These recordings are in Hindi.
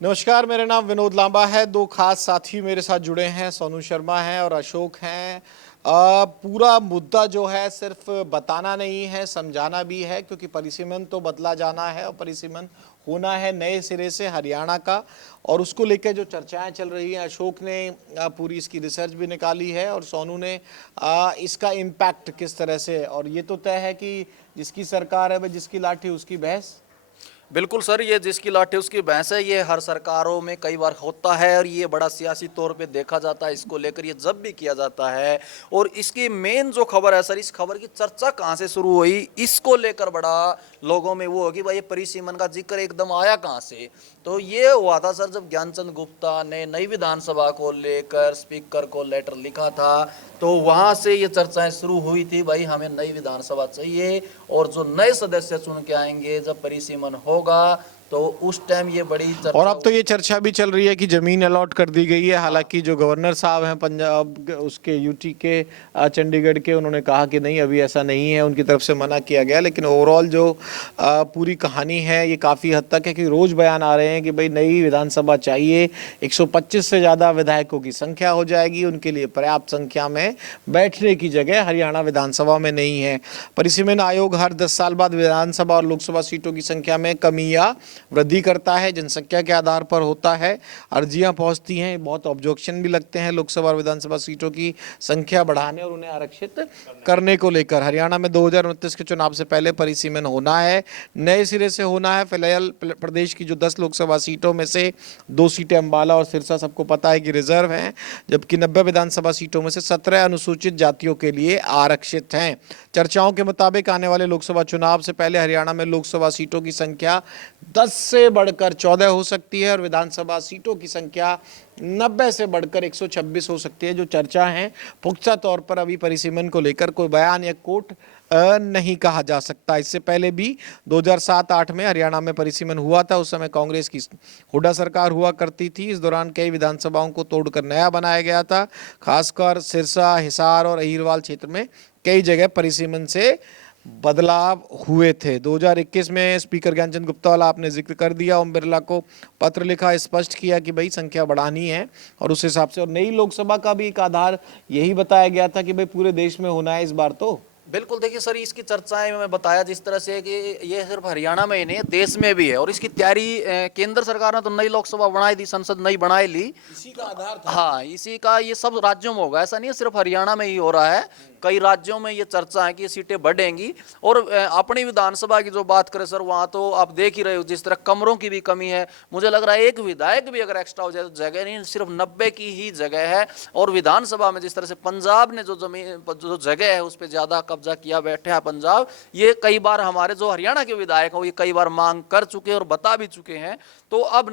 नमस्कार, मेरा नाम विनोद लांबा है। दो खास साथी मेरे साथ जुड़े हैं, सोनू शर्मा हैं और अशोक हैं। पूरा मुद्दा जो है सिर्फ बताना नहीं है, समझाना भी है, क्योंकि परिसीमन तो बदला जाना है और परिसीमन होना है नए सिरे से हरियाणा का। और उसको लेकर जो चर्चाएं चल रही हैं, अशोक ने पूरी इसकी रिसर्च भी निकाली है और सोनू ने इसका इम्पैक्ट किस तरह से। और ये तो तय है कि जिसकी सरकार है वह जिसकी लाठी उसकी भैंस। बिल्कुल सर, ये जिसकी लाठी उसकी भैंस है। ये हर सरकारों में कई बार होता है और ये बड़ा सियासी तौर पे देखा जाता है। इसको लेकर ये जब भी किया जाता है और इसकी मेन जो खबर है सर, इस खबर की चर्चा कहाँ से शुरू हुई, इसको लेकर बड़ा लोगों में वो होगी भाई ये परिसीमन का जिक्र एकदम आया कहाँ से। तो ये हुआ था सर जब ज्ञानचंद गुप्ता ने नई विधानसभा को लेकर स्पीकर को लेटर लिखा था, तो वहां से ये चर्चाएं शुरू हुई थी भाई हमें नई विधानसभा चाहिए और जो नए सदस्य चुन के आएंगे जब परिसीमन होगा तो उस टाइम ये बड़ी चर्चा। और अब तो ये चर्चा भी चल रही है कि जमीन अलॉट कर दी गई है। हालांकि जो गवर्नर साहब हैं पंजाब उसके यूटी के चंडीगढ़ के, उन्होंने कहा कि नहीं अभी ऐसा नहीं है, उनकी तरफ से मना किया गया। लेकिन ओवरऑल जो पूरी कहानी है ये काफ़ी हद तक है कि रोज़ बयान आ रहे हैं कि भाई नई विधानसभा चाहिए। 125 से ज़्यादा विधायकों की संख्या हो जाएगी, उनके लिए पर्याप्त संख्या में बैठने की जगह हरियाणा विधानसभा में नहीं है। परिसीमन आयोग हर 10 साल बाद विधानसभा और लोकसभा सीटों की संख्या में कमी या वृद्धि करता है, जनसंख्या के आधार पर होता है। अर्जियां पहुंचती हैं, बहुत ऑब्जेक्शन भी लगते हैं लोकसभा और विधानसभा सीटों की संख्या बढ़ाने और उन्हें आरक्षित करने को लेकर। हरियाणा में 2029 के चुनाव से पहले परिसीमन होना है, नए सिरे से होना है। फिलहाल प्रदेश की जो 10 लोकसभा सीटों में से 2 सीटें अंबाला और सिरसा सबको पता है कि रिजर्व हैं, जबकि 90 विधानसभा सीटों में से 17 अनुसूचित जातियों के लिए आरक्षित हैं। चर्चाओं के मुताबिक आने वाले लोकसभा चुनाव से पहले हरियाणा में लोकसभा सीटों की संख्या 10 से बढ़कर 14 हो सकती है और विधानसभा सीटों की संख्या 90 से बढ़कर 126 हो सकती है। जो चर्चा है पुख्ता तौर पर अभी परिसीमन को लेकर कोई बयान या कोट नहीं कहा जा सकता। इससे पहले भी 2007-8 में हरियाणा में परिसीमन हुआ था। उस समय कांग्रेस की हुड्डा सरकार हुआ करती थी। इस दौरान कई विधानसभाओं को तोड़कर नया बनाया गया था। खासकर सिरसा, हिसार और अहिरवाल क्षेत्र में कई जगह परिसीमन से बदलाव हुए थे। 2021 में स्पीकर ज्ञानचंद गुप्ता वाला आपने जिक्र कर दिया, ओम बिरला को पत्र लिखा, स्पष्ट किया कि भाई संख्या बढ़ानी है और उस हिसाब से। और नई लोकसभा का भी एक आधार यही बताया गया था कि भाई पूरे देश में होना है इस बार। तो बिल्कुल देखिए सर, इसकी चर्चाएं मैं बताया जिस तरह से कि ये सिर्फ हरियाणा में ही नहीं देश में भी है और इसकी तैयारी केंद्र सरकार ने तो नई लोकसभा बनाई दी, संसद नई बनाई ली, इसी का आधार था। हाँ इसी का ये सब राज्यों में होगा, ऐसा नहीं है सिर्फ हरियाणा में ही हो रहा है। कई राज्यों में ये चर्चा है कि ये सीटें बढ़ेंगी। और अपनी विधानसभा की जो बात करें सर, वहाँ तो आप देख ही रहे हो जिस तरह कमरों की भी कमी है। मुझे लग रहा है एक विधायक भी अगर एक्स्ट्रा हो जाए तो जगह नहीं, सिर्फ 90 की ही जगह है। और विधानसभा में जिस तरह से पंजाब ने जो जमीन जो जगह है उस पर ज्यादा कब्जा किया बैठे है पंजाब, ये कई बार हमारे जो हरियाणा के विधायक हैं ये कई बार मांग कर चुके हैं और बता भी चुके हैं। तो अब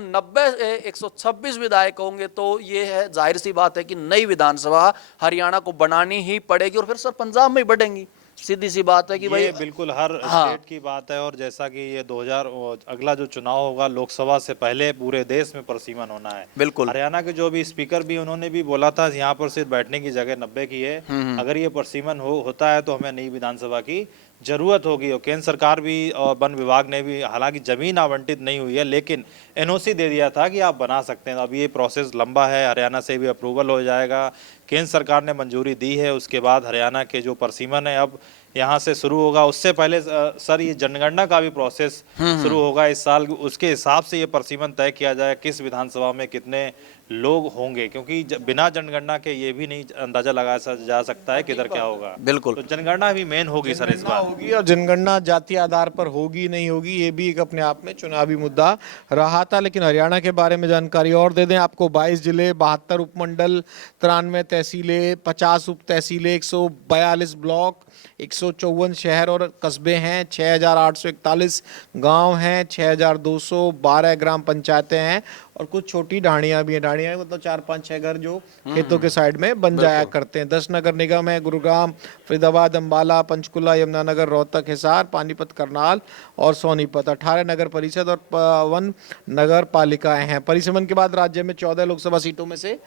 126 विधायक होंगे तो ये है जाहिर सी बात है कि नई विधानसभा हरियाणा को बनानी ही पड़ेगी और फिर सर पंजाब में ही बढ़ेंगी। सीधी सी बात है कि भाई बिल्कुल हर हाँ स्टेट की बात है। और जैसा कि ये 2000 अगला जो चुनाव होगा लोकसभा से पहले पूरे देश में परिसीमन होना है। बिल्कुल हरियाणा के जो भी स्पीकर भी उन्होंने भी बोला था यहाँ पर सिर्फ बैठने की जगह 90 की है। अगर ये परिसीमन होता है तो हमें नई विधानसभा की जरूरत होगी। और केंद्र सरकार भी और वन विभाग ने भी, हालांकि जमीन आवंटित नहीं हुई है लेकिन एनओसी दे दिया था कि आप बना सकते हैं। अब ये प्रोसेस लंबा है, हरियाणा से भी अप्रूवल हो जाएगा, केंद्र सरकार ने मंजूरी दी है, उसके बाद हरियाणा के जो परिसीमन है अब यहाँ से शुरू होगा। उससे पहले सर ये जनगणना का भी प्रोसेस शुरू होगा इस साल, उसके हिसाब से ये परिसीमन तय किया जाए किस विधानसभा में कितने लोग होंगे, क्योंकि बिना जनगणना के ये भी नहीं अंदाजा लगाया जा सकता है किधर क्या होगा। बिल्कुल तो जनगणना भी मेन होगी सर इस बार। होगी और जनगणना जातीय आधार पर होगी नहीं होगी ये भी एक अपने आप में चुनावी मुद्दा रहा था। लेकिन हरियाणा के बारे में जानकारी और दे दें आपको। 22 जिले, 72 उपमंडल, 93 तहसीलें, 50 उप तहसीलें, 142 ब्लॉक, 154 शहर और कस्बे हैं, 6841 गांव हैं, 6212 ग्राम पंचायतें हैं और कुछ छोटी ढाणियां भी हैं। ढाणियां मतलब 4-5-6 घर जो खेतों के साइड में बन जाया करते हैं। 10 नगर निगम है, गुरुग्राम, फरीदाबाद, अंबाला, पंचकुला, यमुनानगर, रोहतक, हिसार, पानीपत, करनाल और सोनीपत। 18 नगर परिषद और 52 नगर पालिकाएं हैं। परिसीमन के बाद राज्य में 14 लोकसभा सीटों में से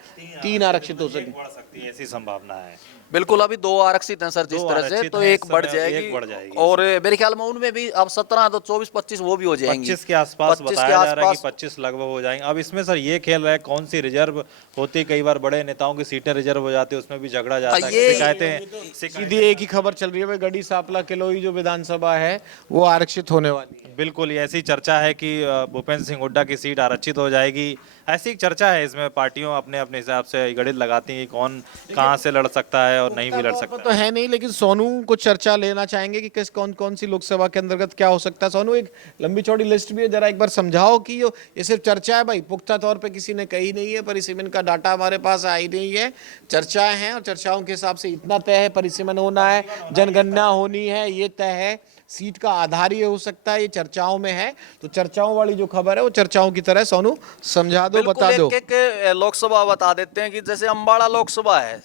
3 आरक्षित हो सकती है, ऐसी संभावना है। बिल्कुल, अभी 2 आरक्षित हैं सर जिस दो तरह से, आरक्षित तो हैं, एक इस बढ़ समय जाएगी, एक बढ़ जाएगी और मेरे ख्याल में उनमें भी अब 17 तो 24-25 वो भी हो जाएंगी, 25 के आसपास 25 बताया के जा रहा है कि आसपास। 25 लगभग हो जाएंगे। अब इसमें सर ये खेल रहा है कौन सी रिजर्व होती, कई बार बड़े नेताओं की सीटें रिजर्व हो जाती है, उसमें भी झगड़ा जाता है, ये- शिकायतें सीधी एक ही खबर चल रही है भाई, गढ़ी सांपला किलोई जो विधानसभा है वो आरक्षित होने वाली है। बिल्कुल ये ऐसी चर्चा है कि भूपेंद्र सिंह हुड्डा की सीट आरक्षित हो जाएगी, ऐसी एक चर्चा है। इसमें पार्टियों अपने अपने हिसाब से गणित लगाती हैं कि कौन कहाँ से लड़ सकता है और नहीं भी लड़ सकता तो है नहीं, लेकिन सोनू को चर्चा लेना चाहेंगे कि किस कौन कौन सी लोकसभा के अंतर्गत क्या हो सकता है। सोनू, एक लंबी चौड़ी लिस्ट भी है, जरा एक बार समझाओ कि ये सिर्फ चर्चा है भाई, पुख्ता तौर पे किसी ने कही नहीं है, परिसीमन का डाटा हमारे पास आई नहीं है, चर्चाएं हैं और चर्चाओं के हिसाब से इतना तय है, परिसीमन होना है, जनगणना होनी है, ये तय है, सीट का आधार ये हो सकता है, ये चर्चाओं में है। तो चर्चाओं वाली जो खबर है वो चर्चाओं की तरह सोनू समझा दो, बता दो। एक एक लोकसभा बता देते हैं कि जैसे अम्बाड़ा लोकसभा है,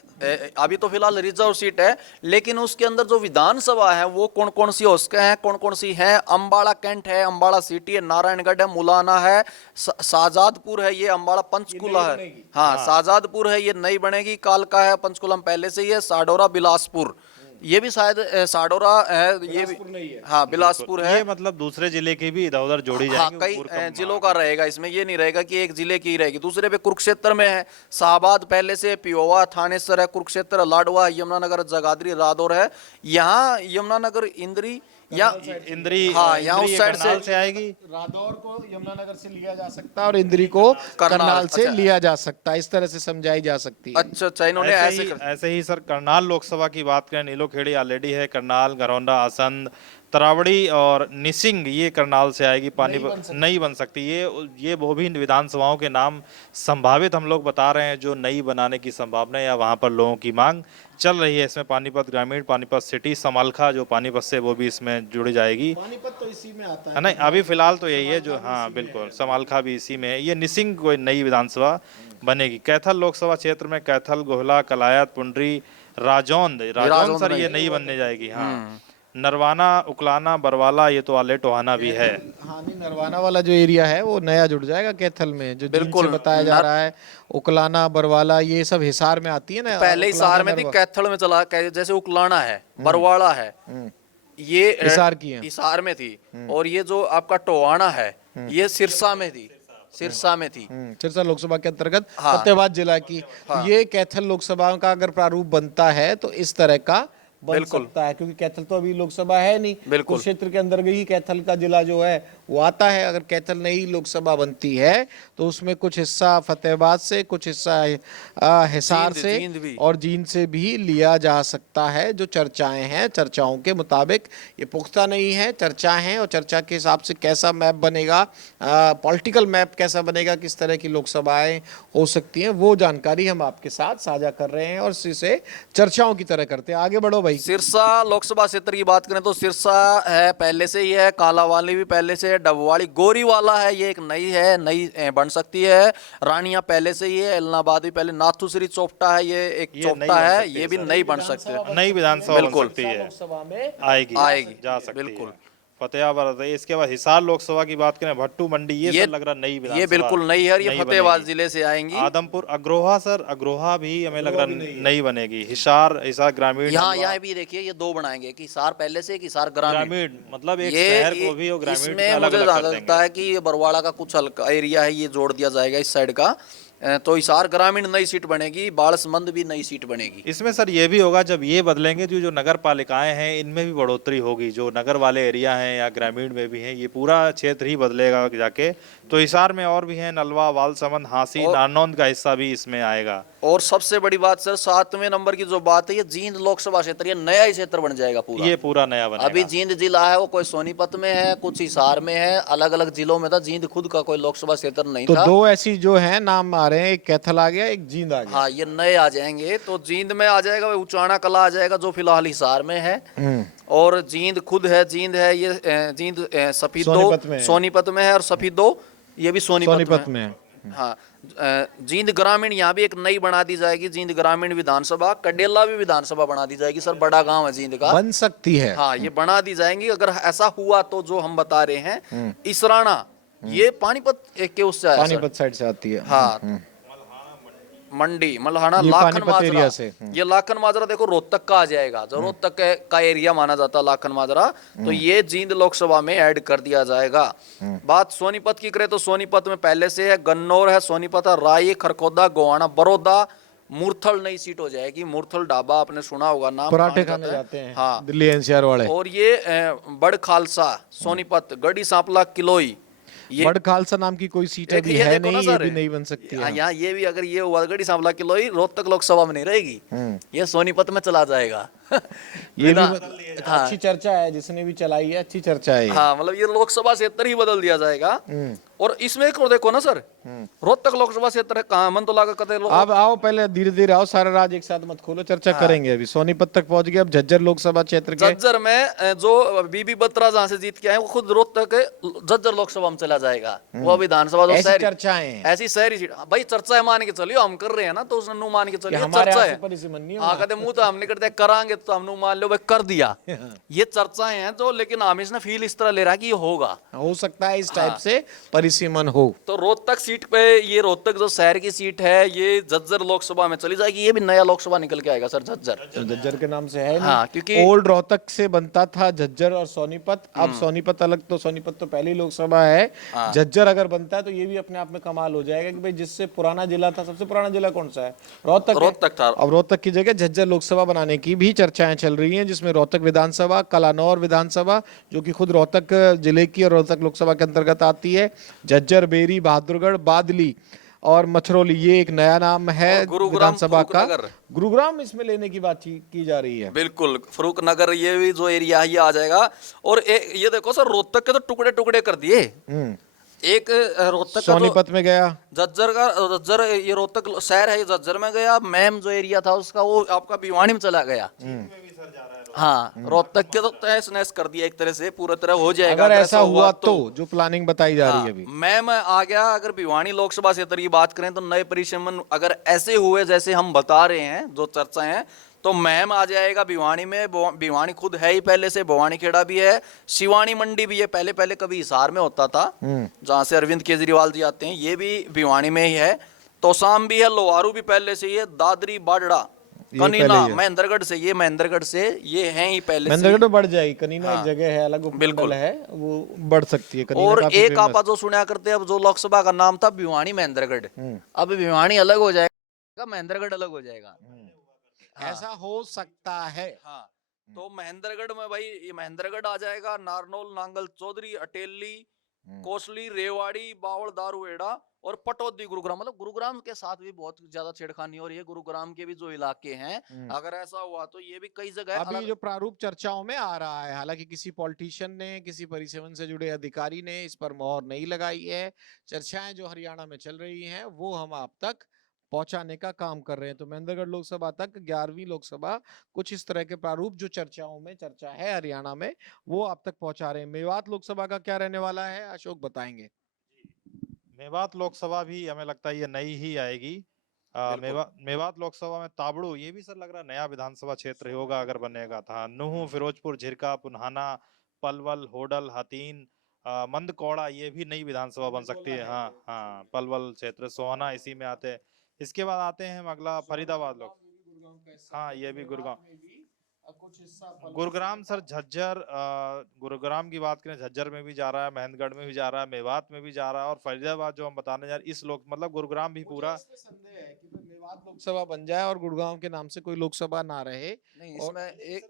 अभी तो फिलहाल रिजर्व सीट है, लेकिन उसके अंदर जो विधानसभा है वो कौन कौन सी उसके हैं, कौन कौन सी है। अम्बाड़ा कैंट है, अम्बाड़ा सिटी है, नारायणगढ़ है, मुलाना है, शाहजादपुर है, ये अम्बाड़ा पंचकुला है, हाँ शाहजादपुर है, ये नई बनेगी, कालका है, पंचकुलम पहले से ही है, साडोरा बिलासपुर, ये भी शायद साडोरा है, ये भी हाँ बिलासपुर है। ये मतलब दूसरे जिले की भी इधर उधर जोड़ी हाँ, जाएंगी, कई जिलों का रहेगा इसमें, ये नहीं रहेगा कि एक जिले की ही रहेगी। दूसरे पे कुरुक्षेत्र में है, शाहबाद पहले से, पियोवा, थानेसर है, कुरुक्षेत्र, लाडवा, यमुनानगर, जगाधरी, रादौर है। यहाँ यमुनानगर, इंद्री या इंद्री, हाँ, यहाँ इंद्री उस साइड करनाल से आएगी। रादौर को यमुनानगर से लिया जा सकता है और इंद्री को करनाल से अच्छा। लिया जा सकता है, इस तरह से समझाई जा सकती है। अच्छा अच्छा, इन्होंने ऐसे ऐसे ही सर करनाल लोकसभा की बात करें, नीलोखेड़ी ऑलरेडी है, करनाल, घरौंडा, आसंद, तरावड़ी और निसिंग ये करनाल से आएगी, पानीपत नई बन सकती है। ये वो भी विधानसभाओं के नाम संभावित हम लोग बता रहे हैं जो नई बनाने की संभावना है या वहाँ पर लोगों की मांग चल रही है। इसमें पानीपत ग्रामीण, पानीपत सिटी, समालखा जो पानीपत से वो भी इसमें जुड़ी जाएगी, पानीपत तो इसी में आता है ना। अभी फिलहाल तो यही है जो, हाँ बिल्कुल, समालखा भी इसी में है। ये निसिंग कोई नई विधानसभा बनेगी। कैथल लोकसभा क्षेत्र में कैथल, गोहला, कलायत, पुंडरी, राजौंद सर ये नई बनने जाएगी। हाँ, नरवाना, उकलाना, बरवाला, ये तो आले टोहाना भी है। हाँ नहीं, नरवाना वाला जो एरिया है वो नया जुड़ जाएगा कैथल में, जो बिल्कुल, बिल्कुल बताया जा रहा है। उकलाना, बरवाला ये सब हिसार में आती है ना, पहले ही उकलाना, हिसार में थी, नरवा- कैथल में चला, जैसे उकलाना है, बरवाड़ा है, ये हिसार की है। हिसार में थी, और ये जो आपका टोहाना है ये सिरसा में थी, सिरसा में थी। सिरसा लोकसभा के अंतर्गत हाँ। फतेहाबाद जिला की। हाँ। ये कैथल लोकसभा का अगर प्रारूप बनता है तो इस तरह का बन बिल्कुल। सकता है, क्योंकि कैथल तो अभी लोकसभा है नहीं, बिल्कुल। क्षेत्र के अंदर ही कैथल का जिला जो है वो आता है। अगर कैथल नई लोकसभा बनती है तो उसमें कुछ हिस्सा फतेहाबाद से, कुछ हिस्सा हिसार से जींद भी। और जींद से भी लिया जा सकता है। जो चर्चाएं हैं, चर्चाओं के मुताबिक ये पुख्ता नहीं है, चर्चा है, और चर्चा के हिसाब से कैसा मैप बनेगा, पॉलिटिकल मैप कैसा बनेगा, किस तरह की लोकसभाएं हो सकती हैं, वो जानकारी हम आपके साथ साझा कर रहे हैं और इसे चर्चाओं की तरह करते हैं। आगे बढ़ो भाई। सिरसा लोकसभा क्षेत्र की बात करें तो सिरसा है, पहले से ही है, कालावाली भी पहले से है, डबवाली, गोरीवाला है, ये एक नई है, नई बन सकती है, रानिया पहले से ही है, एलनाबाद भी पहले, नाथुश्री चोपटा है, ये एक ये चोपटा नई बन है, सकती ये है भी सर। नई बन सकती है। नई विधानसभा बन बिल्कुल। सकती है, लोकसभा में आएगी जा सकती बिल्कुल। है। फतेहाबाद, इसके बाद हिसार लोकसभा की बात करें, भट्टू मंडी, ये सर लग रहा नई विधानसभा, ये बिल्कुल नई है, और ये नई फतेहाबाद बनेगी। जिले से आएंगी। आदमपुर, अग्रोहा सर, अग्रोहा भी हमें लग रहा नई बनेगी। हिसार ग्रामीण, यहाँ भी देखिए ये दो बनाएंगे, कि हिसार पहले से, कि हिसार ग्रामीण, ग्रामीण मतलब एक ये शहर को भी और ग्रामीण को इसमें अलग मुझे अलग कर लगता देंगे। है कि ये बरवाड़ा का कुछ हल्का एरिया है, ये जोड़ दिया जाएगा इस साइड का, तो हिसार ग्रामीण नई सीट बनेगी, बाड़समंद भी नई सीट बनेगी। इसमें सर ये भी होगा, जब ये बदलेंगे जो नगर पालिकाएं हैं इनमें भी बढ़ोतरी होगी, जो नगर वाले एरिया हैं या ग्रामीण में भी हैं, ये पूरा क्षेत्र ही बदलेगा जाके। तो हिसार में और भी हैं, नलवा, वालसमंद, हांसी, नारनौंद का हिस्सा भी इसमें आएगा। और सबसे बड़ी बात सर, 7वें नंबर की जो बात है, ये जींद लोकसभा क्षेत्र, ये नया ही क्षेत्र बन जाएगा पूरा। ये पूरा नया बनेगा। अभी जींद जिला है वो कोई सोनीपत में है, कुछ हिसार में है, अलग अलग जिलों में था, जींद खुद का कोई लोकसभा क्षेत्र नहीं तो था। दो ऐसी जो है नाम आ रहे हैं, एक कैथल आ गया, एक जींद आ गया। हाँ, ये नए आ जाएंगे, तो जींद में आ जाएगा वो उचाना कला आ जाएगा, जो फिलहाल हिसार में है, और जींद खुद है, जींद है, ये जींद सफीदो सोनीपत में है, और सफीदो ये भी सोनीपत में है। हाँ, जींद ग्रामीण यहाँ भी एक नई बना दी जाएगी, जींद ग्रामीण विधानसभा। कडेला भी विधानसभा बना दी जाएगी सर, बड़ा गांव है जींद का, बन सकती है। हाँ, ये बना दी जाएंगी अगर ऐसा हुआ तो। जो हम बता रहे हैं इसराना, ये पानीपत के उससे आया सर। पानीपत साइड से आती है। हाँ, मंडी मतलब है ना ये लाखन पानीपत माजरा एरिया से, ये लाखन माजरा देखो रोहतक का आ जाएगा, जो रोहतक का एरिया माना जाता है लाखन माजरा, तो ये जींद लोकसभा में ऐड कर दिया जाएगा। बात सोनीपत की करें तो सोनीपत में पहले से है, गन्नौर है, सोनीपत है, राई, खरखोदा, गोवाना, बड़ौदा, मूर्थल नई सीट हो जाएगी। मूर्थल ढाबा आपने सुना होगा नाम, पराठे कहाँ खाने जाता है? जाते हैं हाँ। दिल्ली एनसीआर वाले। और ये बड़ खालसा, सोनीपत, गढ़ी सांपला, किलोई, ये बड़ खालसा नाम की कोई सीट एक अभी ये है देखो ना नहीं, ये सर, भी नहीं बन सकती है। यहाँ ये भी अगर ये हुआ गढ़ी सांपला किलोई रोहतक लोकसभा में नहीं रहेगी, ये सोनीपत में चला जाएगा। ये भी हाँ अच्छी चर्चा है, जिसने भी चलाई है अच्छी चर्चा है ये। हाँ, मतलब ये लोकसभा क्षेत्र ही बदल दिया जाएगा। और इसमें एक और देखो ना सर, रोहतक लोकसभा क्षेत्र है, कहाँ मन तो लगा कहते अब आओ, पहले धीरे धीरे आओ, सारा राज्य एक साथ मत खोलो, चर्चा करेंगे। अभी सोनीपत तक पहुंच गए, अब झज्जर लोकसभा क्षेत्र के झज्जर में जो बीबी बत्रा जहाँ से जीत के आए वो खुद रोहतक झज्जर लोकसभा में चला जाएगा। वो विधानसभा जो ऐसी शहरी चर्चाएं हैं। ऐसी शहरी सीट, भाई चर्चा है मान के चलियो, हम कर रहे हैं ना तो उसने मान के चलियो हमारे चर्चा यहाँ है। से परिसीमन नहीं हाँ होगा। कहते मुंह तो हमने करते करांगे तो हमने मान लो भाई कर दिया। ये चर्चाएं हैं तो, लेकिन हम इसने फील इस तरह ले रहा है कि ये होगा, हो सकता है इस टाइप से परिसीमन हो। तो रोहतक सीट पे, ये रोहतक जो शहर की सीट है ये झज्जर लोकसभा में चली जाएगी। ये भी नया लोकसभा निकल के आएगा सर झज्जर। झज्जर के नाम से है नहीं। हाँ, क्योंकि ओल्ड रोहतक से बनता था झज्जर और सोनीपत, अब सोनीपत अलग, तो सोनीपत तो पहली लोकसभा है। झज्जर अगर बनता है तो ये भी अपने आप में कमाल हो जाएगा कि भाई जिससे पुराना जिला था, सबसे पुराना जिला कौन सा है? रोहतक है। रोहतक था। अब रोहतक की जगह झज्जर लोकसभा बनाने की भी चर्चाएं चल रही हैं, जिसमें रोहतक विधानसभा, कलानौर विधानसभा जो कि खुद रोहतक जिले की और रोहतक लोकसभा के अंतर्गत आती है, झज्जर, बेरी, बहादुरगढ़, बादली और मछरौली, ये एक नया नाम है विधानसभा का। गुरुग्राम इसमें लेने की बात की जा रही है। बिल्कुल, फरूक नगर ये भी जो एरिया है ये आ जाएगा। और ये देखो सर, रोहतक के तो टुकड़े टुकड़े कर दिए। एक रोहतक का सोनीपत में गया, झज्जर ये रोहतक शहर है, ये झज्जर में गया। मैम जो एरिया था उसका वो आपका भिवानी में चला गया। हाँ, रोहतक के तो तहस नहस कर दिया एक तरह से, पूरा तरह हो जाएगा अगर ऐसा हुआ तो जो प्लानिंग बताई जा रही है अभी। मैम आ गया। अगर भिवानी लोकसभा क्षेत्र की बात करें तो नए परिसीमन अगर ऐसे हुए जैसे हम बता रहे हैं, जो चर्चा है, तो मैम आ जाएगा भिवानी में। भिवानी खुद है ही पहले से, भवानी खेड़ा भी है, शिवानी मंडी भी है। पहले पहले कभी हिसार में होता था जहाँ से अरविंद केजरीवाल जी आते हैं, ये भी भिवानी में ही है। तोसाम भी है, लोहारू भी पहले से ही है, दादरी, बाडड़ा, कनीना, महेंद्रगढ़ से, ये महेंद्रगढ़ से ये हैं ही पहले से। महेंद्रगढ़ में बढ़ जाएगी, कनीना एक जगह है अलग उपमंडल है, वो बढ़ सकती है। कनीना और काफी एक फेमस। आपा जो सुना करते अब जो लोकसभा का नाम था भिवानी महेंद्रगढ़, अब भिवानी अलग हो जाएगा, महेंद्रगढ़ अलग हो जाएगा। ऐसा हो सकता है। हाँ, तो महेंद्रगढ़ में भाई ये महेंद्रगढ़ आ जाएगा, नारनौल, नांगल चौधरी, अटेली, कोसली, रेवाड़ी, बावल, दारुएड़ा और पटौदी, गुरुग्राम। मतलब गुरुग्राम के साथ भी बहुत ज्यादा छेड़खानी हो रही है। गुरुग्राम के भी जो इलाके हैं, अगर ऐसा हुआ तो ये भी कई जगह अभी जो प्रारूप चर्चाओं में आ रहा है, हालांकि किसी पॉलिटिशियन ने, किसी परिसीमन से जुड़े अधिकारी ने इस पर मोहर नहीं लगाई है। चर्चाएं जो हरियाणा में चल रही हैं वो हम आप तक पहुंचाने का काम कर रहे हैं। तो महेंद्रगढ़ लोकसभा तक 11वीं लोकसभा कुछ इस तरह के प्रारूप जो चर्चाओं में चर्चा है हरियाणा में, वो आप तक पहुंचा रहे हैं। मेवात लोकसभा का क्या रहने वाला है, अशोक बताएंगे। मेवात लोकसभा भी हमें लगता है ये नई ही आएगी। मेवात लोकसभा में ताबड़ू, ये भी सर लग रहा है नया विधानसभा क्षेत्र होगा अगर बनेगा। था नुहू, फिरोजपुर, झिरका, पुन्हाना, पलवल, होडल, हतीन, मंदकौड़ा, ये भी नई विधानसभा बन सकती है। हाँ हाँ, पलवल क्षेत्र, सोहना इसी में आते हैं। इसके बाद आते हैं हम अगला फरीदाबाद लोग। हाँ, ये भी गुरुग्राम सर, झज्जर, गुरुग्राम की बात करें झज्जर में भी जा रहा है, महेंद्रगढ़ में भी जा रहा है, मेवात में भी जा रहा है, और फरीदाबाद जो हम बताने जा रहे हैं इस लोक मतलब गुरुग्राम भी पूरा। संदेह है कि मेवात लोकसभा बन जाए और गुरुग्राम के नाम से कोई लोकसभा ना रहे। नहीं, इसमें एक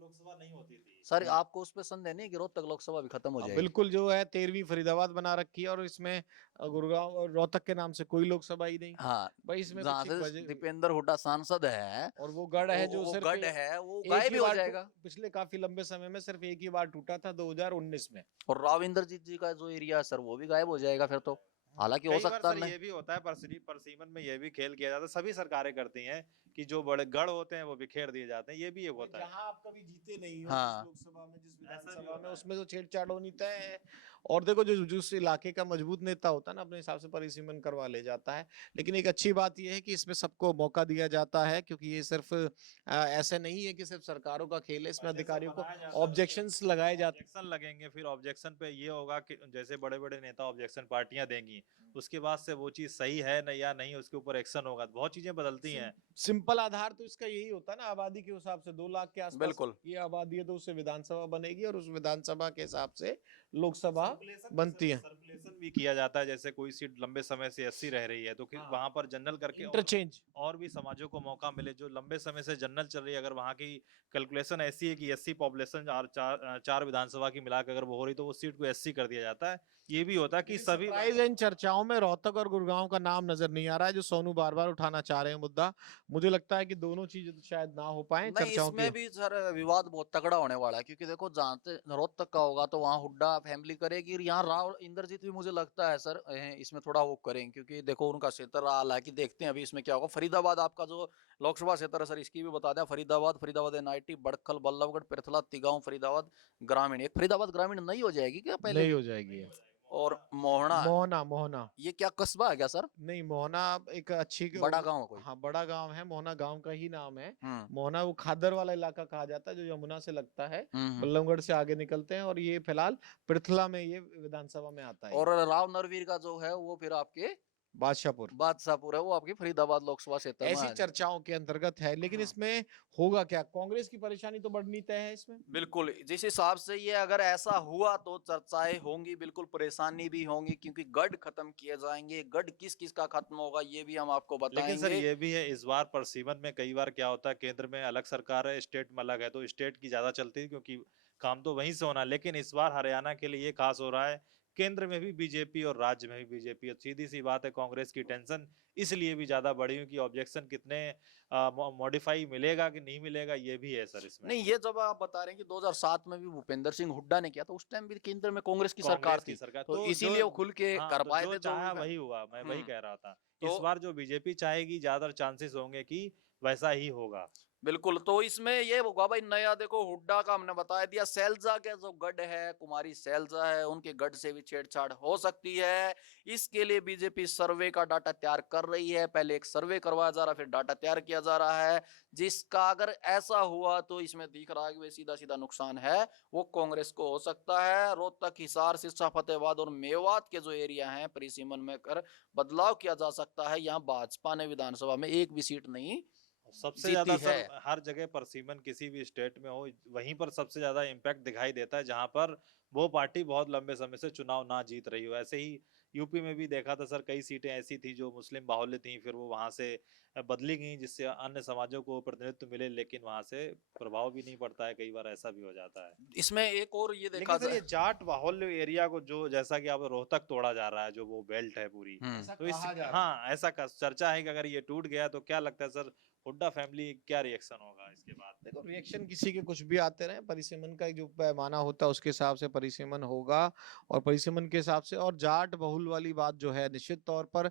लोकसभा नहीं होती थी सर, आपको उस पर संदेह नहीं कि रोहतक लोकसभा भी खत्म हो जाएगी? बिल्कुल, जो है 13वीं फरीदाबाद बना रखी है और इसमें गुरुग्राम और रोहतक के नाम से कोई लोकसभा ही नहीं। हाँ, भाई इसमें जहाँ कुछ एक से दीपेंद्र हुड्डा सांसद है और वो गढ़ है जो वो सिर्फ गढ़ है वो एक गायब ही ही हो बार जाएगा। पिछले काफी लंबे समय में सिर्फ एक ही बार टूटा था 2019 में। और राव इंद्रजीत जी का जो एरिया है सर वो भी गायब हो जाएगा फिर तो। हालांकि हो कई बार सकता सर नहीं। ये भी होता है, परसीमन में ये भी खेल किया जाता है, सभी सरकारें करती हैं कि जो बड़े गढ़ होते हैं वो बिखेर दिए जाते हैं, ये भी एक होता है। जहां आप कभी जीते नहीं हो, हाँ। जिस लोकसभा में, जिस विधानसभा में, उसमें तो छेड़छाड़ होनी तय है। और देखो, जो जिस इलाके का मजबूत नेता होता है ना, अपने हिसाब से परिसीमन करवा ले जाता है। लेकिन एक अच्छी बात यह है कि इसमें सबको मौका दिया जाता है, क्योंकि ये सिर्फ ऐसे नहीं है कि सिर्फ सरकारों का खेल है, इसमें अधिकारियों को ऑब्जेक्शंस लगाए जाते हैं। ऑब्जेक्शन लगेंगे, फिर ऑब्जेक्शन पे ये होगा कि जैसे बड़े बड़े नेता ऑब्जेक्शन पार्टियां देंगी, उसके बाद से वो चीज सही है न या नहीं, उसके ऊपर एक्शन होगा। बहुत चीजें बदलती हैं। सिंपल आधार तो इसका यही होता है ना, आबादी के हिसाब से 2 लाख के आसपास बिल्कुल। ये आबादी है, तो उससे विधानसभा बनेगी और उस विधानसभा के हिसाब से लोकसभा बनती है। सर्कुलेशन भी किया जाता है, जैसे कोई सीट लंबे समय से 80 रह रही है तो फिर वहां पर जनरल करके इंटरचेंज। और भी समाजों को मौका मिले जो लंबे समय से जनरल चल रही है। अगर वहां की कैलकुलेशन ऐसी है कि 80 पॉपुलेशन और चार विधानसभा की मिलाकर अगर वो हो रही तो वो सीट को 80 कर दिया जाता है। ये भी होता है कि सभी सरप्राइज है, इन चर्चाओं में रोहतक और गुड़गांव का नाम नजर नहीं आ रहा है, जो सोनू बार बार उठाना चाह रहे हैं मुद्दा। मुझे लगता है कि दोनों चीजें तो शायद ना हो पाए नहीं, चर्चाओं इसमें की। भी सर विवाद बहुत तगड़ा होने वाला है, क्योंकि देखो जहाँ रोहतक का होगा तो वहाँ हुड्डा फैमिली करेगी, और यहाँ राव इंद्रजीत भी मुझे लगता है सर इसमें थोड़ा वो करेंगे, क्योंकि देखो उनका क्षेत्र, हालांकि देखते हैं अभी इसमें क्या होगा। फरीदाबाद आपका जो लोकसभा क्षेत्र है सर, इसकी भी बता दें, फरीदाबाद NIT, बड़खल, बल्लभगढ़, पृथला, तिगांव, फरीदाबाद ग्रामीण। एक फरीदाबाद ग्रामीण नहीं हो जाएगी क्या पहले? नहीं हो जाएगी। और मोहना, मोहना, मोहना ये क्या कस्बा है क्या सर? नहीं, मोहना एक अच्छी बड़ा गांव है कोई? हाँ, बड़ा गांव है, मोहना गांव का ही नाम है। हम्म मोहना वो खादर वाला इलाका कहा जाता है, जो यमुना से लगता है, हम्म। बल्लभगढ़ से आगे निकलते हैं, और ये फिलहाल पृथला में ये विधानसभा में आता है। और राव नरवीर का जो है वो फिर आपके बादशाहपुर। बादशाहपुर है, वो आपकी फरीदाबाद लोकसभा क्षेत्र में ऐसी आ जाए। चर्चाओं के अंतर्गत है, लेकिन इसमें होगा क्या? कांग्रेस की परेशानी तो बढ़नी तय है इसमें। बिल्कुल, जिस हिसाब से ये अगर ऐसा हुआ तो चर्चाएं होंगी, बिल्कुल परेशानी भी होंगी, क्योंकि गढ़ खत्म किए जाएंगे। गढ़ किस किस का खत्म होगा ये भी हम आपको लेकिन सर बताएंगे। ये भी है, इस बार परसीमन में कई बार क्या होता है, केंद्र में अलग सरकार है, स्टेट में अलग है, तो स्टेट की ज्यादा चलती है क्योंकि काम तो वहीं से होना। लेकिन इस बार हरियाणा के लिए ये खास हो रहा है, केंद्र में भी बीजेपी और राज्य में भी बीजेपी। सीधी सी बात है, कांग्रेस की टेंशन इसलिए भी ज्यादा बढ़ी हुई कि ऑब्जेक्शन कितने मॉडिफाई मिलेगा कि नहीं मिलेगा, ये भी है सर इसमें। नहीं, ये जब आप बता रहे हैं कि 2007 में भी भूपेंद्र सिंह हुड्डा ने किया, तो उस टाइम भी केंद्र में कांग्रेस की सरकार थी, तो इसीलिए वो खुल के हाँ, कर तो पाए जो थे। चाहा वही हुआ, मैं वही कह रहा था। तो इस बार जो बीजेपी चाहेगी ज्यादा चांसेस होंगे कि वैसा ही होगा। बिल्कुल, तो इसमें ये होगा भाई, नया देखो हुड्डा का हमने बता दिया। सैलजा के जो गढ़ है, कुमारी सैलजा है, उनके गढ़ से भी छेड़छाड़ हो सकती है। इसके लिए बीजेपी सर्वे का डाटा तैयार कर रही है। पहले एक सर्वे करवाया जा रहा है, फिर डाटा तैयार किया जा रहा है, जिसका अगर ऐसा हुआ तो इसमें दिख रहा है कि वे सीधा सीधा नुकसान है वो कांग्रेस को हो सकता है। रोहतक, हिसार, सिरसा, फतेहाबाद और मेवात के जो एरिया हैं परिसीमन में कर बदलाव किया जा सकता है। यहाँ भाजपा ने विधानसभा में एक भी सीट नहीं सबसे ज्यादा जीती है। सर हर जगह परसीमन किसी भी स्टेट में हो, वहीं पर सबसे ज्यादा इम्पैक्ट दिखाई देता है जहां पर वो पार्टी बहुत लंबे समय से चुनाव ना जीत रही हो। ऐसे ही यूपी में भी देखा था सर, कई सीटें ऐसी थी जो मुस्लिम बाहुल्य थी, फिर वो वहां से बदली गई जिससे अन्य समाजों को प्रतिनिधित्व मिले, लेकिन वहां से प्रभाव भी नहीं पड़ता है, कई बार ऐसा भी हो जाता है। इसमें एक और ये देखा लेकिन सर ये जाए, जाट बाहुल्य एरिया को जो, जैसा कि आप रोहतक तोड़ा जा रहा है, जो वो बेल्ट है पूरी, तो इस हाँ ऐसा चर्चा है कि अगर ये टूट गया तो क्या लगता है सर, हुड्डा फैमिली क्या रिएक्शन होगा इसके बाद? देखो, रिएक्शन किसी के कुछ भी आते रहे, परिसीमन का जो पैमाना होता है उसके हिसाब से परिसीमन होगा, और परिसीमन के हिसाब से। और जाट बहुल वाली बात जो है, निश्चित तौर पर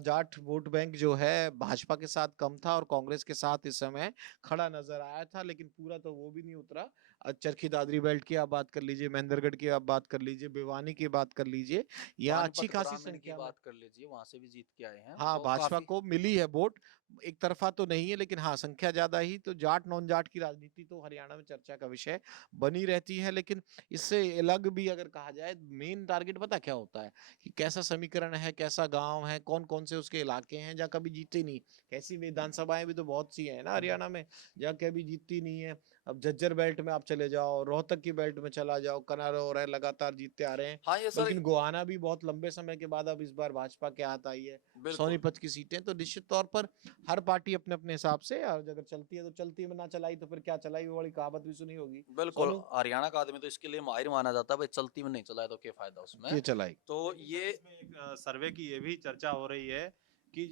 जाट वोट बैंक जो है भाजपा के साथ कम था और कांग्रेस के साथ इस समय खड़ा नजर आया था, लेकिन पूरा तो वो भी नहीं उतरा। चरखी दादरी बेल्ट की आप बात कर लीजिए, महेंद्रगढ़ की आप बात कर लीजिए, भिवानी की बात कर लीजिए, यहाँ अच्छी पानीपत खासी ग्रामीण की संख्या में, बात कर लीजिए, वहां से भी जीत के आए हैं। हाँ, तो भाजपा काफी को मिली है वोट। एक तरफा तो नहीं है, लेकिन हाँ, संख्या ज्यादा ही। तो जाट नॉन जाट की राजनीति तो हरियाणा में चर्चा का विषय बनी रहती है, लेकिन इससे अलग भी अगर कहा जाए, मेन टारगेट पता क्या होता है कि कैसा समीकरण है, कैसा गांव है, कौन कौन से उसके इलाके हैं जहाँ कभी जीते नहीं। कैसी विधानसभाएं भी तो बहुत सी है ना हरियाणा में जहाँ कभी जीतती नहीं है। अब झज्जर बेल्ट में आप चले जाओ, रोहतक की बेल्ट में चला जाओ, कनारा हो रहा है, लगातार जीतते आ रहे हैं। हाँ ये सर लेकिन गोहाना भी बहुत लंबे समय के बाद अब इस बार भाजपा के हाथ आई है, बिल्कुल सोनीपत की सीटें। तो निश्चित तौर पर हर पार्टी अपने अपने हिसाब से, और अगर चलती है तो चलती है, ना चलाई तो फिर क्या चलाई, वो वाली कहावत भी सुनी होगी। बिल्कुल, हरियाणा का आदमी तो इसके लिए माहिर माना जाता है भाई, चलती में नहीं चला है तो क्या फायदा उसमें। ये चलाई। तो ये इसमें एक सर्वे की ये भी चर्चा हो रही है कि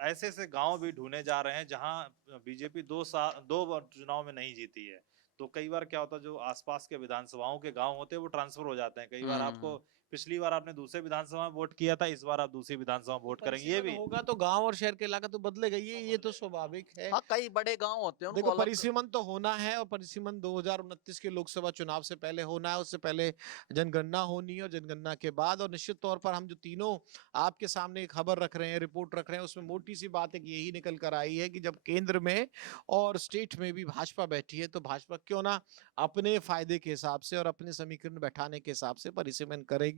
ऐसे ऐसे गांव भी ढूंढे जा रहे हैं जहां बीजेपी 2 बार चुनाव में नहीं जीती है, तो कई बार क्या होता है, जो आसपास के विधानसभाओं के गांव होते हैं वो ट्रांसफर हो जाते हैं। कई बार आपको, पिछली बार आपने दूसरे विधानसभा में वोट किया था, इस बार आप दूसरी विधानसभा में वोट करेंगे, ये परिसीमन भी होगा तो गांव और शहर के इलाका तो बदलेगा, ये तो स्वाभाविक है। हाँ, कई बड़े गांव होते हैं उनको देखो अलग। परिसीमन तो होना है, और परिसीमन 2029 के लोकसभा चुनाव से पहले होना है, उससे पहले जनगणना होनी है, और जनगणना के बाद। और निश्चित तौर पर हम जो तीनों आपके सामने एक खबर रख रहे हैं, रिपोर्ट रख रहे हैं, उसमें मोटी सी बात एक यही निकल कर आई है कि जब केंद्र में और स्टेट में भी भाजपा बैठी है, तो भाजपा क्यों ना अपने फायदे के हिसाब से और अपने समीकरण बैठाने के हिसाब से परिसीमन करेगी।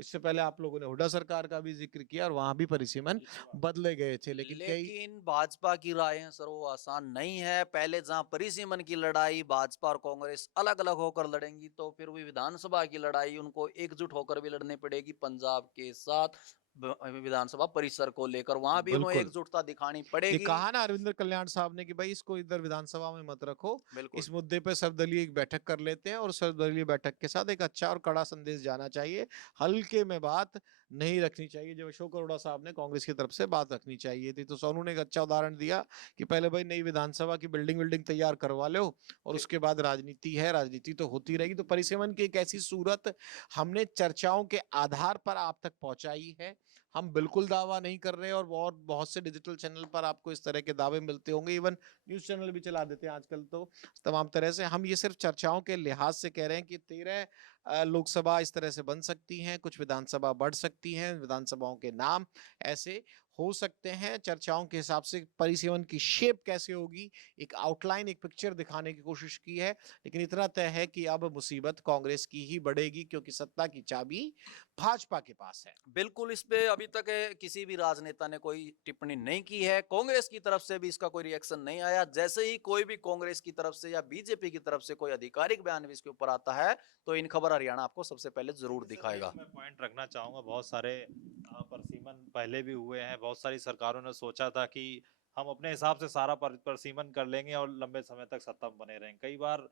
इससे पहले आप लोगों ने हुड्डा सरकार का भी जिक्र किया, और वहां भी परिसीमन बदले गए थे, लेकिन कई लेकिन भाजपा की राय है सर, वो आसान नहीं है। पहले जहां परिसीमन की लड़ाई भाजपा और कांग्रेस अलग अलग होकर लड़ेंगी, तो फिर वही विधानसभा की लड़ाई उनको एकजुट होकर भी लड़नी पड़ेगी पंजाब के साथ विधानसभा परिसर को लेकर। वहां भी उन्हें बिल्कुल। एकजुटता दिखानी ये पड़ेगी। कहा ना अरविंदर कल्याण साहब ने कि भाई इसको इधर विधानसभा में मत रखो, बिल्कुल। इस मुद्दे पे सर्वदलीय एक बैठक कर लेते हैं, और सर्वदलीय बैठक के साथ एक अच्छा और कड़ा संदेश जाना चाहिए, हल्के में बात नहीं रखनी चाहिए। जो अशोक अरोड़ा साहब ने कांग्रेस की तरफ से बात रखनी चाहिए थी, तो सोनू ने एक अच्छा उदाहरण दिया कि पहले भाई नई विधानसभा की बिल्डिंग तैयार करवा लो, और उसके बाद राजनीति है, राजनीति तो होती रहेगी। तो परिसीमन की एक ऐसी सूरत हमने चर्चाओं के आधार पर आप तक पहुंचाई है। हम बिल्कुल दावा नहीं कर रहे, और बहुत से डिजिटल चैनल पर आपको इस तरह के दावे मिलते होंगे, इवन न्यूज चैनल भी चला देते हैं आजकल तो तमाम तरह से। हम ये सिर्फ चर्चाओं के लिहाज से कह रहे हैं कि 13 लोकसभा इस तरह से बन सकती हैं, कुछ विधानसभा बढ़ सकती हैं, विधानसभाओं के नाम ऐसे हो सकते हैं। चर्चाओं के हिसाब से परिसीमन की शेप कैसे होगी, एक आउटलाइन, एक पिक्चर दिखाने की कोशिश की है, लेकिन इतना तय है कि अब मुसीबत कांग्रेस की ही बढ़ेगी, क्योंकि सत्ता की चाबी भाजपा के पास है। बिल्कुल, इस पे अभी तक किसी भी राजनेता ने कोई टिप्पणी नहीं की है। कांग्रेस की तरफ से भी इसका कोई रिएक्शन नहीं आया। जैसे ही कोई भी कांग्रेस की तरफ से या बीजेपी की तरफ से कोई आधिकारिक बयान भी इसके ऊपर आता है, तो इन खबर हरियाणा आपको सबसे पहले जरूर दिखाएगा। मैं पॉइंट रखना चाहूंगा, बहुत सारे परसीमन पहले भी हुए हैं, बहुत सारी सरकारों ने सोचा था कि हम अपने हिसाब से सारा परसीमन कर लेंगे और लंबे समय तक सत्ता में बने रहेंगे। कई बार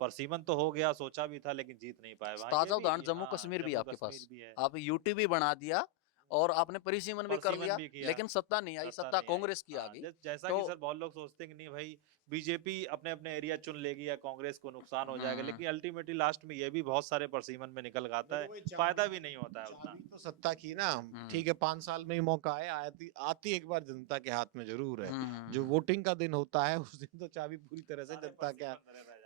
परसीमन तो हो गया, सोचा भी था, लेकिन जीत नहीं पाए। ताजा उदाहरण जम्मू कश्मीर भी आपके पास, आप यूटी भी बना दिया और आपने परिसीमन भी कर लिया, लेकिन सत्ता नहीं आई, सत्ता कांग्रेस की आ गई। जैसा तो कि सर बहुत लोग सोचते हैं कि नहीं भाई बीजेपी अपने अपने एरिया चुन लेगी या कांग्रेस को नुकसान हो जाएगा, लेकिन अल्टीमेटली लास्ट में ये भी बहुत सारे परसीमन में निकल आता है, फायदा भी नहीं होता है उतना। चाबी तो सत्ता की ना, ठीक है 5 साल में ही मौका है, आती एक बार जनता के हाथ में जरूर है। जो वोटिंग का दिन होता है उस दिन तो चाबी पूरी तरह से जनता के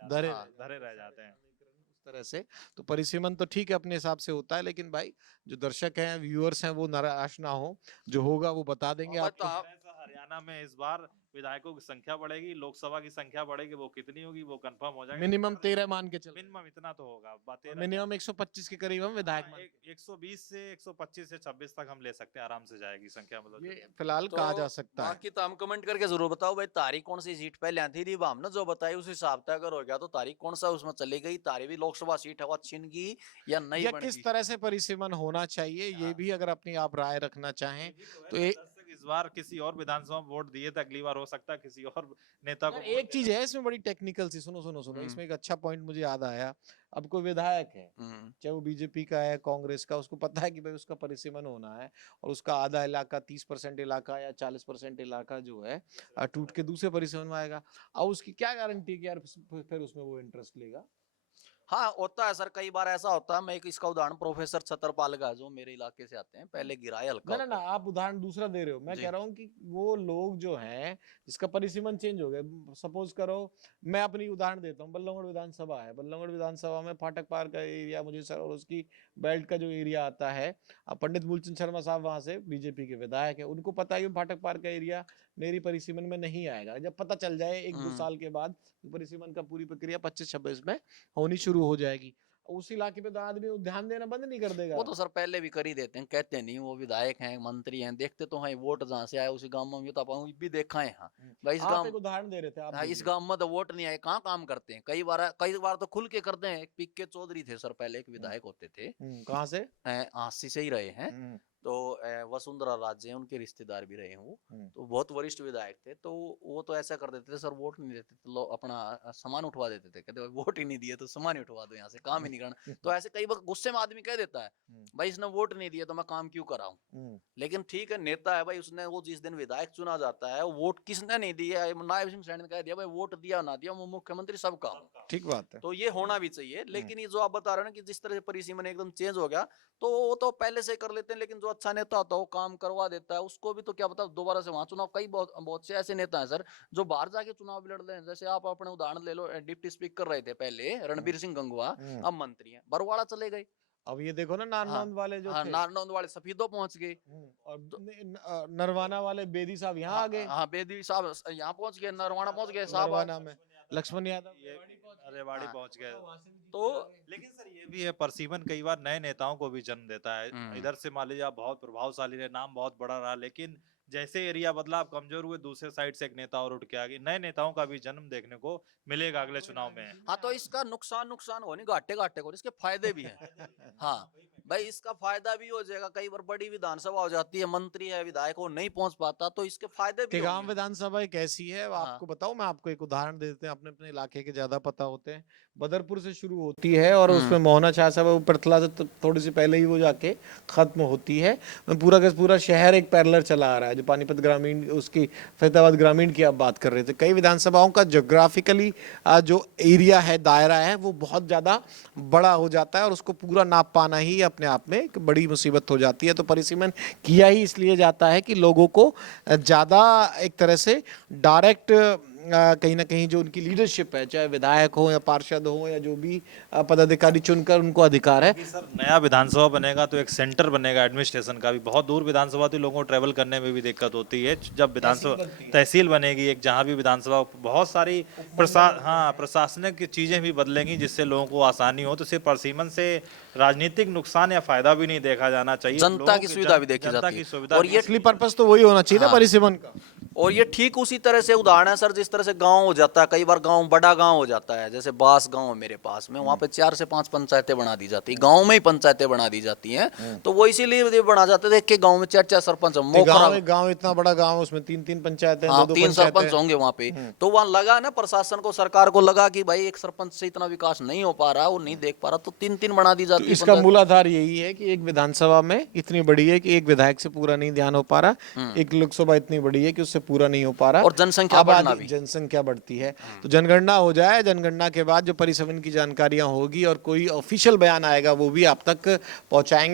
धरे रह जाते हैं उस तरह से। तो परिसीमन तो ठीक है अपने हिसाब से होता है, लेकिन भाई जो दर्शक हैं, व्यूअर्स हैं, वो निराश ना हो, जो होगा वो बता देंगे आपको। हरियाणा में इस बार विधायकों की संख्या बढ़ेगी, लोकसभा की संख्या बढ़ेगी, वो कितनी होगी वो कंफर्म हो जाएगा। मिनिमम 13 मान के चल, मिनिमम इतना तो होगा, मिनिमम 125 के करीब हम विधायक 120 से 125 से 26 तक हम ले सकते हैं, आराम से जाएगी संख्या, मतलब ये फिलहाल तो कहा जा सकता है। बाकी तो हम कमेंट करके जरूर बताओ भाई, तारीख कौन सी सीट पहले आती थी, हमने जो बताई उस हिसाब से अगर हो गया तो तारीख कौन सा उसमें चली गई, तारीख भी लोकसभा सीट है वो छिन गई या नहीं या बन किस गई। तरह से परिसीमन होना चाहिए, ये भी अगर अपनी आप राय रखना चाहें तो इस बार किसी और विधानसभा में वोट दिए थे, अगली बार हो सकता है किसी और नेता को। एक चीज है इसमें बड़ी टेक्निकल सी, सुनो इसमें एक अच्छा पॉइंट मुझे याद आया। अब कोई विधायक है, चाहे वो बीजेपी का है, कांग्रेस का, उसको पता है कि भाई उसका परिसीमन होना है, और उसका आधा इलाका 30% इलाका या 40% इलाका जो है टूट के दूसरे परिसीमन में आएगा। अब उसकी क्या गारंटी है कि यार फिर उसमें वो इंटरेस्ट लेगा। हाँ होता है सर, कई बार ऐसा होता है। मैं एक इसका उदाहरण प्रोफेसर छतरपाल का, जो मेरे इलाके से आते हैं, पहले गिराए हल्का। ना आप उदाहरण दूसरा दे रहे हो, मैं कह रहा हूँ कि वो लोग जो हैं जिसका परिसीमन चेंज हो गया, सपोज करो मैं अपनी उदाहरण देता हूँ, बल्लभगढ़ विधानसभा है, बल्लभगढ़ विधानसभा में फाटक पार का एरिया मुझे सर, और उसकी बेल्ट का जो एरिया आता है, पंडित मूलचंद शर्मा साहब वहां से बीजेपी के विधायक है, उनको पता है कि फाटक पार का एरिया मेरी परिसीमन में नहीं आएगा। जब पता चल जाए 1-2 साल के बाद, परिसीमन का पूरी प्रक्रिया 25-26 में होनी शुरू हो जाएगी, उस इलाके पे तो आदमी ध्यान देना बंद नहीं कर देगा। वो तो सर पहले भी कर ही देते हैं, कहते नहीं वो विधायक हैं, मंत्री हैं, देखते तो हैं वोट जहाँ से आए उसी गांव में, तो अपन भी देखा है। हाँ भाई इस गांव, उदाहरण दे रहे थे आप, हाँ इस गांव में तो वोट नहीं आए, कहाँ काम करते हैं। कई बार तो खुल के करते हैं। एक पीके चौधरी थे सर, पहले एक विधायक होते थे, कहाँ से, आसी से ही रहे हैं, तो वसुंधरा राजे हैं, उनके रिश्तेदार भी रहे हैं वो, तो बहुत वरिष्ठ विधायक थे। तो वो तो ऐसा कर देते थे सर, वोट नहीं देते थे, अपना सामान उठवा देते थे, कहते भाई वोट ही नहीं दिए तो सामान ही उठवा दो, यहाँ से काम ही नहीं करना। तो ऐसे कई बार गुस्से में आदमी कह देता है भाई इसने वोट नहीं दिया तो मैं काम क्यों कराऊं। लेकिन ठीक है, नेता है भाई, उसने वो जिस दिन विधायक चुना जाता है, वोट किसने नहीं दिया, नायब सिंह सैनी ने कह दिया भाई वोट दिया ना दिया, वो मुख्यमंत्री सबका हूं। ठीक बात है। तो ये होना भी चाहिए। लेकिन ये जो आप बता रहे हो ना कि जिस तरह से परिसीमन एकदम चेंज हो गया, तो वो तो पहले से कर लेते हैं, लेकिन जो अच्छा नेता होता है वो काम करवा देता है, उसको भी तो क्या पता दोबारा से वहां चुनाव। कई बहुत से ऐसे नेता हैं सर जो बाहर जाके चुनाव भी लड़ रहे हैं। जैसे आप अपने उदाहरण ले लो, डिप्टी स्पीकर रहे थे पहले रणबीर सिंह गंगवा, अब मंत्री हैं, बरवाड़ा चले गए। अब ये देखो ना हाँ, नारनौंद वाले जो हाँ, थे, नारनौंद वाले सफीदो पहुंच गए। और नरवाना वाले बेदी साहब यहाँ आ गए, हाँ, बेदी साहब यहाँ पहुंच गए, नरवाना पहुंच गए साहब। नरवाना में लक्ष्मण यादव रेवाड़ी हाँ। पहुंच गए। तो लेकिन सर ये भी है, परसीमन कई बार नए नेताओं को भी जन्म देता है। इधर से मान लीजिए आप बहुत प्रभावशाली रहे, नाम बहुत बड़ा रहा, लेकिन जैसे एरिया बदला, आप कमजोर हुए, दूसरे साइड से एक नेता और उठ के आ गए। नए नेताओं का भी जन्म देखने को मिलेगा अगले चुनाव में। हाँ, तो इसका नुकसान हो नहीं, घाटे घाटे को, इसके फायदे भी हैं। हाँ भाई, इसका फायदा भी हो जाएगा। कई बार बड़ी विधानसभा हो जाती है, मंत्री है विधायक वो नहीं पहुंच पाता, तो इसके फायदे भी टिगाम होंगे। विधानसभा एक ऐसी है, आपको बताऊं, मैं आपको एक उदाहरण दे देते हैं, अपने अपने इलाके के ज्यादा पता होते हैं। बदरपुर से शुरू होती है और उसमें मोहना शाह साहब पृथला से थोड़ी सी पहले ही वो जाके खत्म होती है। पूरा का पूरा शहर एक पैरेलल चला आ रहा है, जो पानीपत ग्रामीण, उसकी फैजाबाद ग्रामीण की आप बात कर रहे थे। कई विधानसभाओं का ज्योग्राफिकली जो एरिया है, दायरा है, वो बहुत ज्यादा बड़ा हो जाता है और उसको पूरा नाप पाना ही अपने आप में एक बड़ी मुसीबत हो जाती है। तो परिसीमन किया ही इसलिए जाता है कि लोगों को ज़्यादा एक तरह से डायरेक्ट कहीं ना कहीं जो उनकी लीडरशिप है, चाहे विधायक हो या पार्षद हो या जो भी पदाधिकारी चुनकर उनको अधिकार है। सर नया विधानसभा बनेगा तो एक सेंटर बनेगा एडमिनिस्ट्रेशन का भी। बहुत दूर विधानसभा तो लोगों को ट्रेवल करने में भी दिक्कत होती है। जब विधानसभा तहसील बनेगी एक, जहाँ भी विधानसभा, बहुत सारी प्रशासनिक चीजें भी बदलेंगी जिससे लोगों को आसानी हो। तो सिर्फ परसीमन से राजनीतिक नुकसान या फायदा भी नहीं देखा जाना चाहिए, जनता की सुविधा भी देखी जाती है। और ये असली पर्पस तो वही होना चाहिए ना परिसीमन का। और ये ठीक उसी तरह से उदाहरण है सर, जिस तरह से गांव हो जाता है, कई बार गांव बड़ा गांव हो जाता है, जैसे बास गांव है मेरे पास में, वहाँ पे 4 से 5 पंचायतें बना दी जाती है, गांव में ही पंचायतें बना दी जाती हैं। तो वो इसीलिए बना जाते थे कि गांव में 4 सरपंच, गांव इतना बड़ा गांव, उसमें 3 पंचायतें, हाँ, 2 3 सरपंच होंगे वहाँ पे। तो वहाँ लगा ना प्रशासन को, सरकार को लगा कि भाई एक सरपंच से इतना विकास नहीं हो पा रहा, वो नहीं देख पा रहा, तो 3 बना दी जाती है। इसका मूलाधार यही है कि एक विधानसभा में इतनी बड़ी है कि एक विधायक से पूरा नहीं ध्यान हो पा रहा, एक लोकसभा इतनी बड़ी है कि उससे पूरा नहीं हो पा रहा, और जनसंख्या बढ़ना भी, जनसंख्या बढ़ती है। तो जनगणना हो जाए, जनगणना के बाद जो परिसीमन की जानकारियां होगी और कोई ऑफिशियल बयान आएगा वो भी आप तक पहुंचाएंगे।